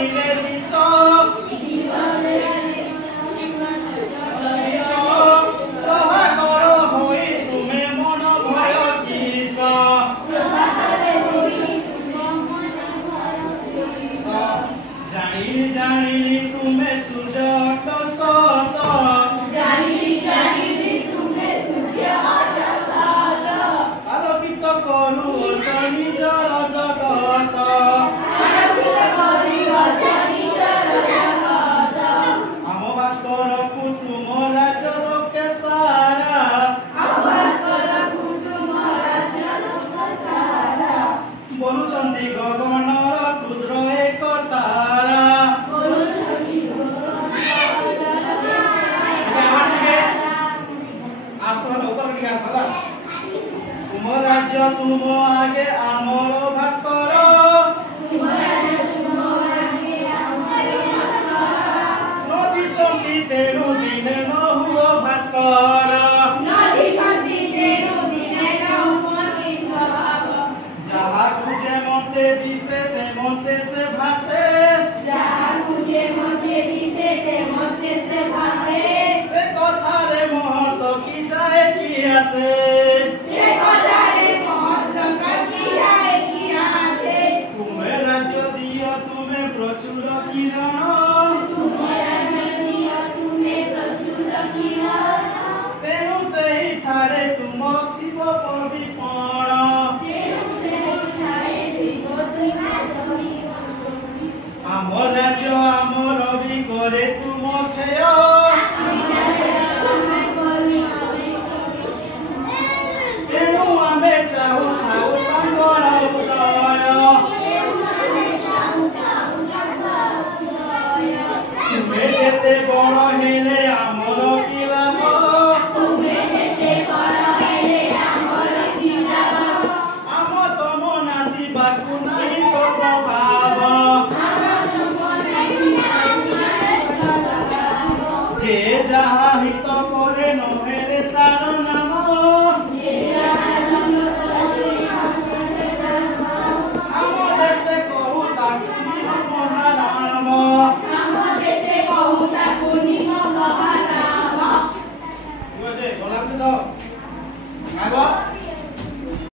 জানিলে দিছ প্রভাকর হই তুমি মন ভয় কিছ জানিলি জানিলি তুমি সূর্য সত আলোকিত করুছ নিজর জগত আম ভাস্করকু তুম রাজ লোকে সারা বলুଛନ୍ତି গগনর ক্ষুদ্র এক তারা আসলে উপর দিকে আসলা তুম রাজ্য তুম আগে আমর ভাস্কর নদী সঙ্গীতেরু দিনে নহুয় ভাস্কর যাহাকু যেমতে দিছে তেমতে সে ভাসে সে কথারে মহত্ব কি যায় কি আসে তুমে রাজ্য দিও তুমে প্রচুর কিরণ তেণু সেইঠারে তুম ଥିବ ପବିପଣ ଆମ ରାଜ୍ୟ ଆମର ବି କରେ ତୁମ କ୍ଷୟ ତେଣୁ ଆମେ ଚାହୁଁଥାଉ ତାଙ୍କର ଉଦୟ ତୁମେ ଯେତେ ବଡ଼ ହେଲେ ଆମର କି ଲାଭ ଆମ ତମ ନାସିବାକୁ ନାହିଁ ତ ପ୍ରଭାବ যে যাহা হিত করে নহেরে তার নাম